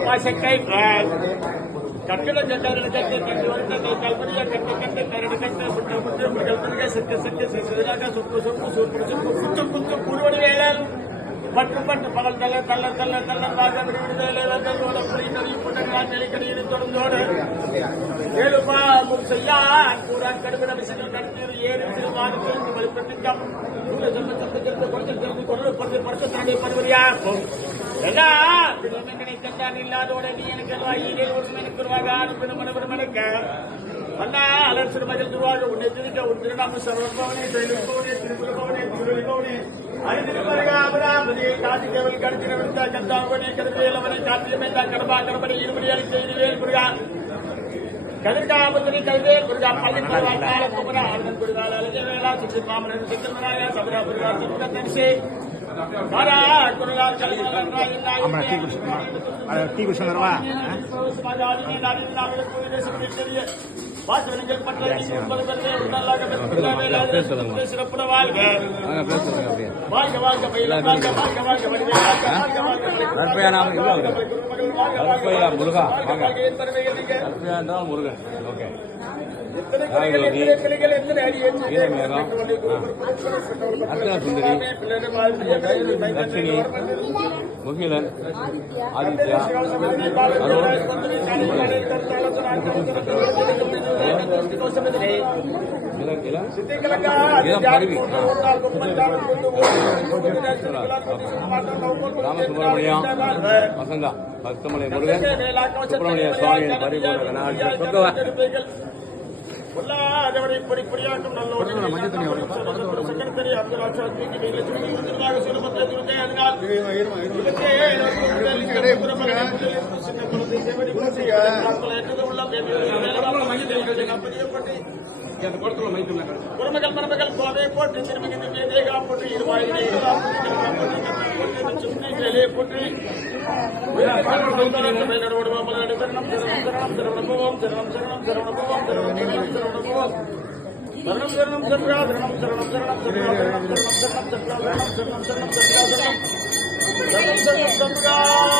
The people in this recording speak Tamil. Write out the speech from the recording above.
பாசக்கை கட்டிட கட்டை கட்டி வந்து கல்பனையா கட்டை கட்டை கரடு கட்டை முட்டை முட்டை கல்பனையா செக்க செக்க செக்க சொப்பு சொப்பு சொப்பு சொப்பு குத்து குத்து புடுவடி வேளாண் பட்டு பட்டு பகல் தள்ள தள்ள தள்ள தள்ள வாங்க விடுதலை புலி நதி புட்டங்கால் நெலிக்கடியில் தொடர்ந்தோடு ஏழுபா செய்யா கூட கடுமையான விஷயங்கள் நடத்தியது ஏழு திருவாரூர் வெளிப்பட்டிருக்காம் இல்லாதோட நீ எனக்கு அலர்சர் மகிழ் துவாக உன்னை திருக்க உன் திருநாம சர்வபவனே தைலபவனே திருபுரபவனே திருவலிபவனே அரிதிருமருகாபராபதியை காட்டிக்கவல் கடுத்தினவன் கந்தாவனே கருவேலவனை காட்டியமைந்தா கடபா கடபடி இருபடி அளித்த இருவேல் முருகா கதிர்காபத்திரி கல்வேல் முருகா பள்ளிக்கால குமரா அண்ணன் குருகால அழகவேலா சித்திரமாமன் சித்திரமராய சபரா முருகா சித்திரத்தரிசே மாரா குருகா கல்வாலா டீ குடிச்சுருவா வாசவர்கள் பற்ற சிறப்புட வாழ்க வாழ்க வாழ்க முருகன் ஓகே சுந்தரி லட்சுமி முகிலன் ஆதித்யா ராமசுப்ரமணியம் வசந்தா பக்தமலை முருகன் சுப்பிரமணிய சுவாமி பரிபூர்ண பொல்லாதவரை படிப்படியாக்கும் நல்லோடு செக்ரட்டரி அப்துல் குருமகள் மருமகள் கோவை போட்டு திருமணி தேகா போட்டு இருவாயிலே போட்டு சரணம் சரணம் சரணா சரணம் சரணம் சரணம் சரணம் சரணம் சரணம் சரணம் சரணம் சரணம் சரணம் சரணம் சரணம் சரணம்